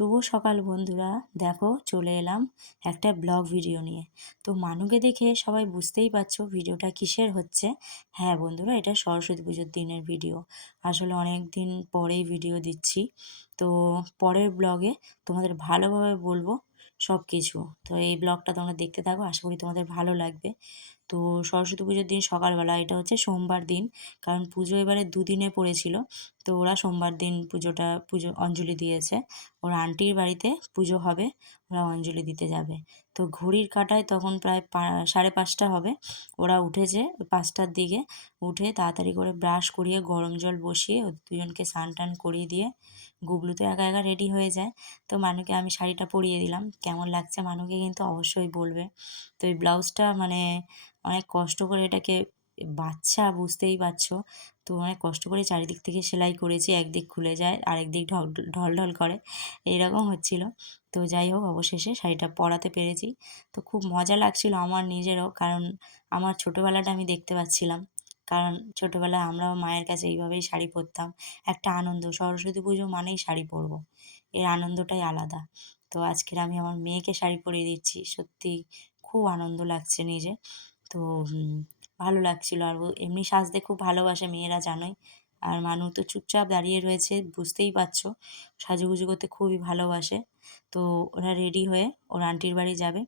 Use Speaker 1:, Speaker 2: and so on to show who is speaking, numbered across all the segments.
Speaker 1: শুভ সকাল বন্ধুরা। দেখো, চলে এলাম একটা ব্লগ ভিডিও নিয়ে। তো মানুকে দেখে সবাই বুঝতেই পারছ ভিডিওটা কিসের হচ্ছে। হ্যাঁ বন্ধুরা, এটা সরস্বতী পুজোর দিনের ভিডিও। আসলে অনেক দিন পরেই ভিডিও দিচ্ছি। তো পরের ব্লগে তোমাদের ভালোভাবে বলব সব কিছু তো এই ব্লগটা তোমরা দেখতে থাকো, আশা করি তোমাদের ভালো লাগবে। তো সরস্বতী পুজোর দিন সকালবেলা, এটা হচ্ছে সোমবার দিন। কারণ পুজো এবারে দুদিনে পড়েছিল। তো ওরা সোমবার দিন পুজোটা, পুজো অঞ্জলি দিয়েছে। ওর আন্টির বাড়িতে পুজো হবে, ওরা অঞ্জলি দিতে যাবে। তো ঘড়ির কাঁটায় তখন প্রায় সাড়ে পাঁচটা হবে। ওরা উঠেছে পাঁচটার দিকে, উঠে তাড়াতাড়ি করে ব্রাশ করিয়ে, গরম জল বসিয়ে দুজনকে স্নান টান করিয়ে দিয়ে গুবলু তো একা একা রেডি হয়ে যায়। তো মানুকে আমি শাড়িটা পরিয়ে দিলাম। কেমন লাগছে মানুকে কিন্তু অবশ্যই বলবে। তো এই ব্লাউজটা মানে অনেক কষ্ট করে এটাকে বাচ্চা, বুঝতেই পারছ? তো অনেক কষ্ট করে চারিদিক থেকে সেলাই করেছি, একদিক খুলে যায় আরেক দিক ঢল ঢল ঢল করে। এইরকম হচ্ছিল। তো যাই হোক, অবশেষে শাড়িটা পরাতে পেরেছি। তো খুব মজা লাগছিল আমার নিজেরও, কারণ আমার ছোটোবেলাটা আমি দেখতে পাচ্ছিলাম। কারণ ছোটোবেলায় আমরাও মায়ের কাছে এইভাবেই শাড়ি পরতাম। একটা আনন্দ, সরস্বতী পুজো মানেই শাড়ি পরবো। এর আনন্দটাই আলাদা। তো আজকের আমি আমার মেয়েকে শাড়ি পরিয়ে দিচ্ছি। সত্যি খুব আনন্দ লাগছে নিজে। তো ভালো লাগছিল। আর ও এমনি সাজতে খুব ভালোবাসে, মেয়েরা জানোই। আর মানু তো চুপচাপ দাঁড়িয়ে রয়েছে, বুঝতেই পারছ। সাজুগুজু করতে খুবই ভালোবাসে। তো ওরা রেডি হয়ে ওর আন্টির বাড়ি যাবে।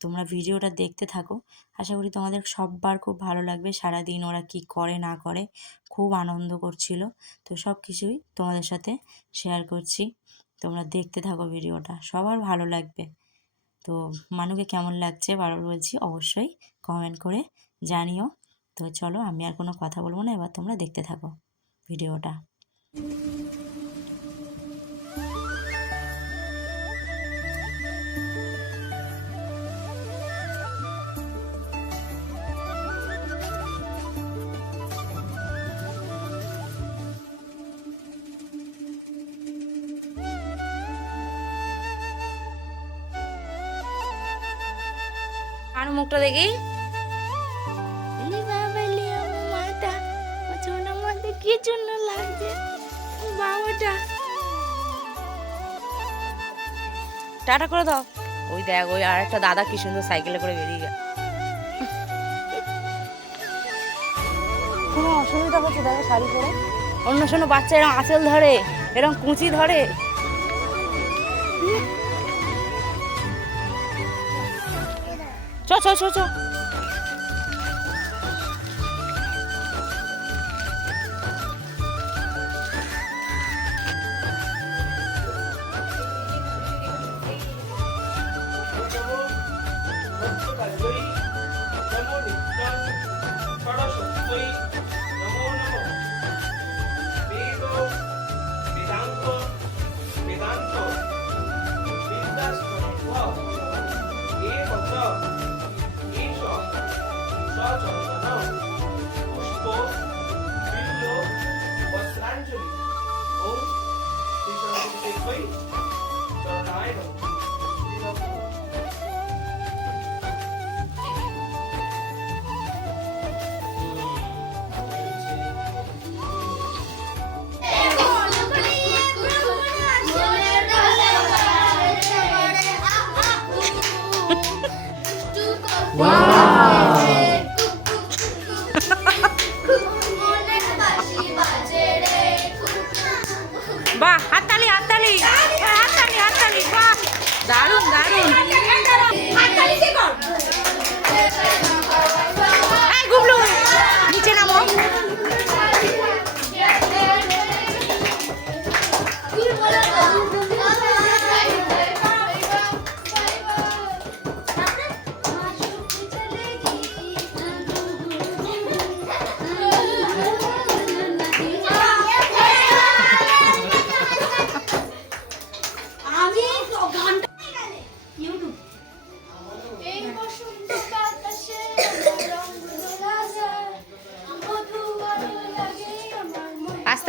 Speaker 1: তোমরা ভিডিওটা দেখতে থাকো। আশা করি তোমাদের সববার খুব ভালো লাগবে। সারাদিন ওরা কি করে, না করে, খুব আনন্দ করছিল। তো সব কিছুই তোমাদের সাথে শেয়ার করছি। তোমরা দেখতে থাকো ভিডিওটা। সবার ভালো লাগবে। তো মানুকে কেমন লাগছে বারবার বলছি, অবশ্যই কমেন্ট করে জানিও। তো চলো আমি আর কোনো কথা বলব না, এবার তোমরা দেখতে থাকো ভিডিওটা।
Speaker 2: আর মুখটা দেখি। জন্য লাগছে। বাবাটা। টাটা করে দাও। ওই দেখ, ওই আর একটা দাদা কি সুন্দর সাইকেলে করে বেরিয়ে গেল। কোনো অসুবিধা হচ্ছে দেখো শাড়ি পরে? অন্য শোনো, বাচ্চা এরকম আঁচল ধরে এরকম কুচি ধরে। চ চ চ চ।
Speaker 3: લઈ નમો નિત્યાન ફળ શક્તોઈ નમો નમો વેદો વેદાંતો વેદાંતો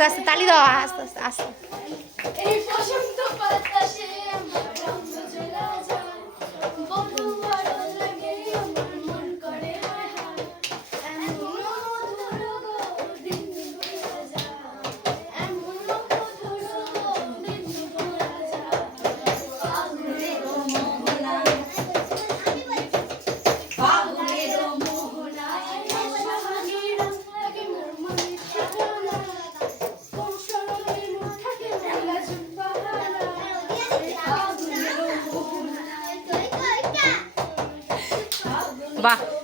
Speaker 2: আস্তে আস্তে তালি দাও আস্তে আস্তে আস্তে।
Speaker 3: 好
Speaker 2: 吧。